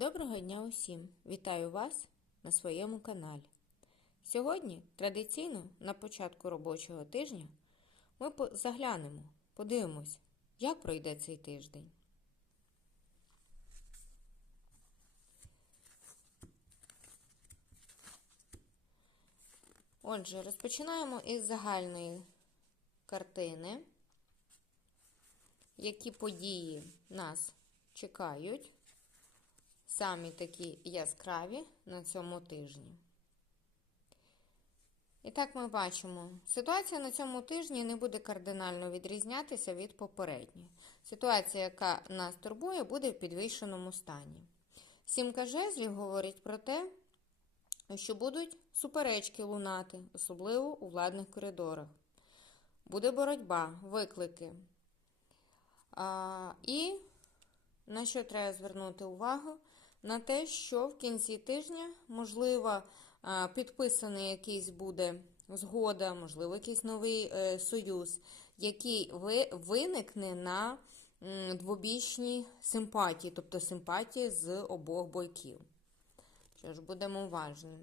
Доброго дня усім! Вітаю вас на своєму каналі. Сьогодні традиційно на початку робочого тижня ми заглянемо, подивимось, як пройде цей тиждень. Отже, розпочинаємо із загальної картини, які події нас чекають самі такі яскраві на цьому тижні. І так ми бачимо, ситуація на цьому тижні не буде кардинально відрізнятися від попередньої. Ситуація, яка нас турбує, буде в підвищеному стані. Сімка жезлів говорить про те, що будуть суперечки лунати, особливо у владних коридорах. Буде боротьба, виклики. А, і на що треба звернути увагу? На те, що в кінці тижня, можливо, підписаний якийсь буде згода, можливо, якийсь новий е, союз, який ви, виникне на двобічній симпатії, тобто симпатії з обох бойків. Що ж, будемо уважні.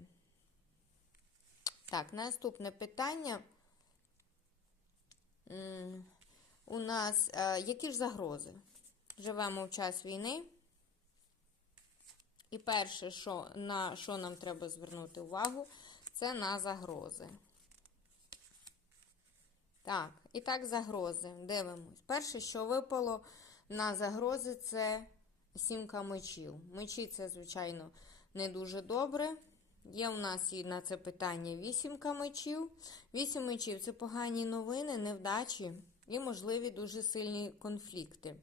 Так, наступне питання. У нас е, які ж загрози? Живемо в час війни. І перше, що, на що нам треба звернути увагу, це на загрози. Так, і так, загрози. Дивимось. Перше, що випало на загрози, це сімка мечів. Мечі це, звичайно, не дуже добре. Є у нас і на це питання вісімка мечів. Вісім мечів це погані новини, невдачі і можливі дуже сильні конфлікти.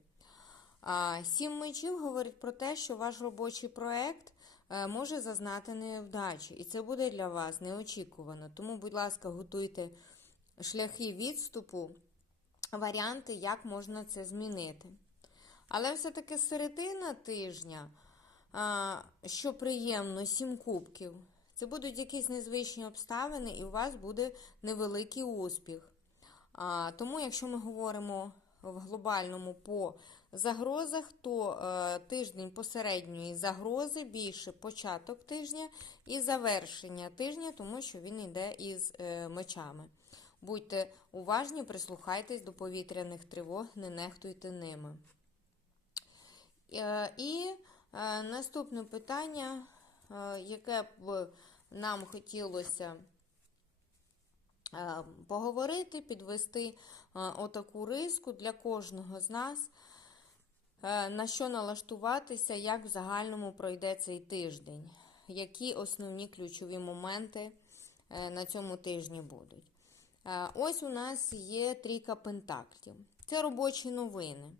Сім мечів говорить про те, що ваш робочий проект е, може зазнати невдачі, і це буде для вас неочікувано. Тому, будь ласка, готуйте шляхи відступу, варіанти, як можна це змінити. Але все-таки середина тижня, що приємно, сім кубків. Це будуть якісь незвичні обставини, і у вас буде невеликий успіх. Тому, якщо ми говоримо в глобальному по загрозах, то е, тиждень посередньої загрози більше початок тижня і завершення тижня, тому що він йде із е, мечами. Будьте уважні, прислухайтесь до повітряних тривог, не нехтуйте ними. Е, І наступне питання, яке б нам хотілося поговорити, підвести отаку риску для кожного з нас, на що налаштуватися, як в загальному пройде цей тиждень, які основні ключові моменти е, на цьому тижні будуть. Е, Ось у нас є трійка пентаклів. Це робочі новини.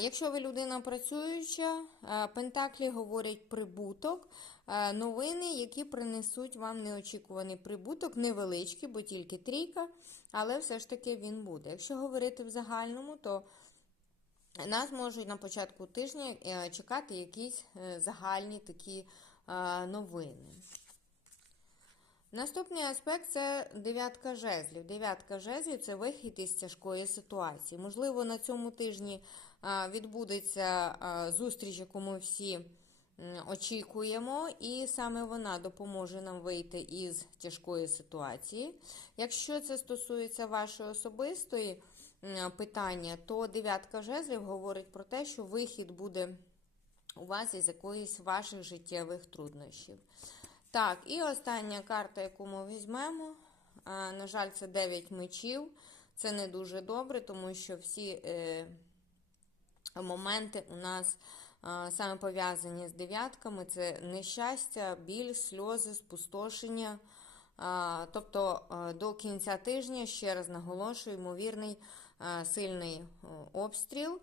Якщо ви людина працююча, е, пентаклі говорять прибуток, е, новини, які принесуть вам неочікуваний прибуток, невеличкий, бо тільки трійка, але все ж таки він буде. Якщо говорити в загальному, то нас можуть на початку тижня е, чекати якісь е, загальні такі е, новини. Наступний аспект це дев'ятка жезлів. Дев'ятка жезлів це вихід із тяжкої ситуації. Можливо, на цьому тижні відбудеться зустріч, яку ми всі очікуємо, і саме вона допоможе нам вийти із тяжкої ситуації. Якщо це стосується вашої особистої питання, то дев'ятка жезлів говорить про те, що вихід буде у вас із якоїсь ваших життєвих труднощів. Так, і остання карта, яку ми візьмемо. На жаль, це 9 мечів. Це не дуже добре, тому що всі е, моменти у нас а, саме пов'язані з дев'ятками: це нещастя, біль, сльози, спустошення. А, Тобто а, до кінця тижня, ще раз наголошую, ймовірний сильний обстріл.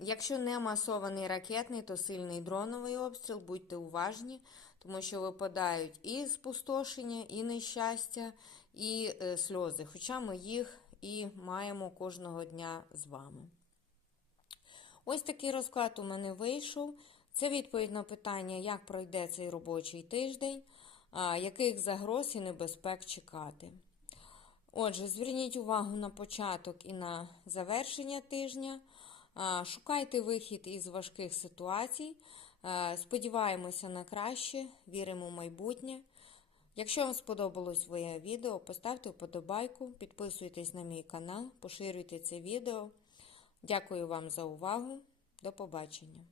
Якщо не масований ракетний, то сильний дроновий обстріл, будьте уважні, тому що випадають і спустошення, і нещастя, і е, сльози. Хоча ми їх і маємо кожного дня з вами. Ось такий розклад у мене вийшов. Це відповідь на питання, як пройде цей робочий тиждень, яких загроз і небезпек чекати. Отже, зверніть увагу на початок і на завершення тижня. Шукайте вихід із важких ситуацій. Сподіваємося на краще, віримо в майбутнє. Якщо вам сподобалось моє відео, поставте вподобайку, підписуйтесь на мій канал, поширюйте це відео. Дякую вам за увагу. До побачення!